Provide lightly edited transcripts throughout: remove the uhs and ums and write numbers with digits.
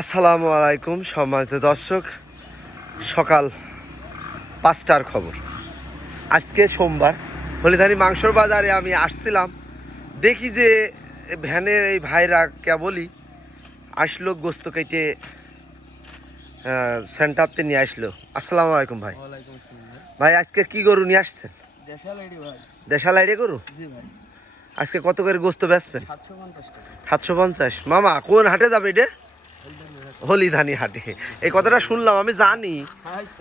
আসসালামু আলাইকুম সম্মানিত দর্শক, সকাল 5টার খবর। আজকে সোমবার, হলিধানি মাংসর বাজারে আমি আসছিলাম, দেখি যে ভ্যানে এই ভাইরা কেবলই আসলো, গোস্ত কেটে সেন্টারতে নিয়ে আসলো। আসসালামু আলাইকুম ভাই। ভাই আজকে কি গরু নিয়ে আসছেন? দেশাল আইডিয়া গরু। আজকে কত করে গোস্ত বেচবেন? 750। মামা কোন হাটে যাবে এটা? হলিধানি হাটে। এই কথাটা শুনলাম, আমি জানি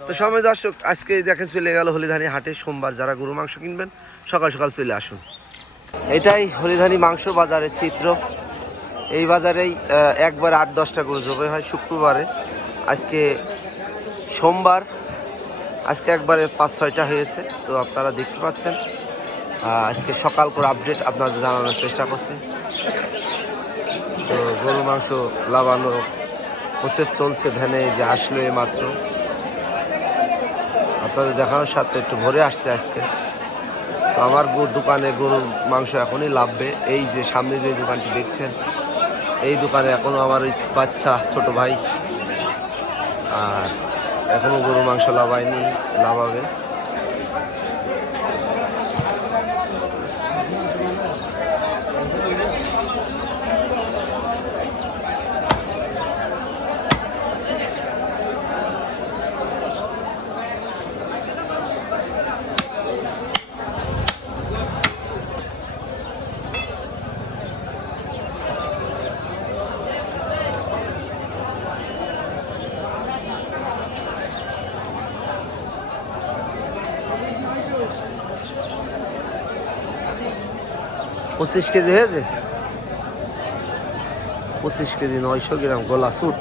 তো। সময় দর্শক, আজকে দেখেন চলে গেল হলিধানি হাটে। সোমবার যারা গরু মাংস কিনবেন সকাল সকাল চলে আসুন। এটাই হলিধানি মাংস বাজারের চিত্র। এই বাজারেই একবার 8-10টা গরু জবাই হয় শুক্রবারে। আজকে সোমবার, আজকে একবারে 5-6টা হয়েছে। তো আপনারা দেখতে পাচ্ছেন, আজকে সকাল করে আপডেট আপনাদের জানানোর চেষ্টা করছি। তো গরু মাংস লাগানো প্রচের চলছে, ভ্যানে যে আসলো এই মাত্র। আপনাদের দেখানোর সাথে একটু ভরে আসছে আজকে। তো আমার দোকানে গরুর মাংস এখনই লাভবে। এই যে সামনে যে দোকানটি দেখছেন, এই দোকানে এখনও আমার ওই বাচ্চা ছোট ভাই আর এখনও গরুর মাংস লাভায়নি, লাভাবে। পঁচিশ কেজি হয়েছে, 25 কেজি 900 গ্রাম গোলা সুট।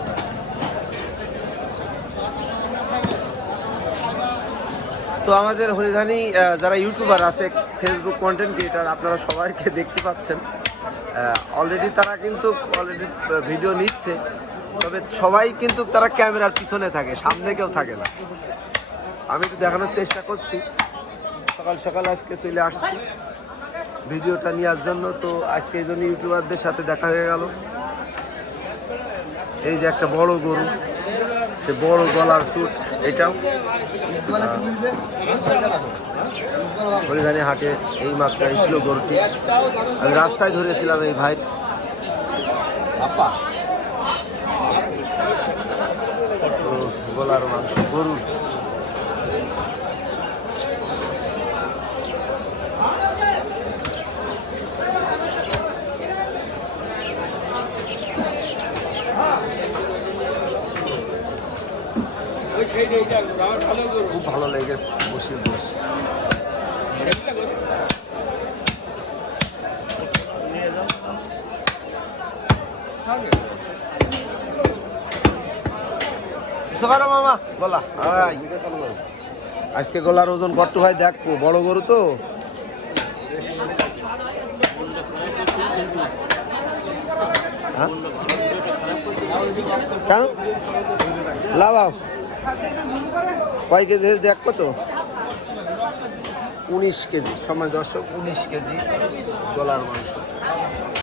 তো আমাদের হলিধানি যারা ইউটিউবার আছে, ফেসবুক কন্টেন্ট ক্রিয়েটার, আপনারা সবাইকে দেখতে পাচ্ছেন। অলরেডি তারা কিন্তু ভিডিও নিচ্ছে, তবে সবাই কিন্তু তারা ক্যামেরার পিছনে থাকে, সামনে কেউ থাকে না। আমি একটু দেখানোর চেষ্টা করছি। সকাল সকাল আজকে চলে আসছি ভিডিওটা নেওয়ার জন্য। তো আজকে এই জন্য ইউটিউবারদের সাথে দেখা হয়ে গেল। এই যে একটা বড় গরু, সে বড় গলার চুট, এটাও হলিধানি হাটে এই মাত্র এসেছিল গরুটি। আমি রাস্তায় ধরেছিলাম এই ভাই। গলার মাংস গরুর। খুব ভালো লেগেছে বসে বসে। মামা গলা আজকে গলার ওজন কত হয় দেখবো, বড় গরু তো। কেন লাভ কয় কেজি দেখবো তো? 19 কেজি। সময় দর্শক, 19 কেজি গলার মাংস।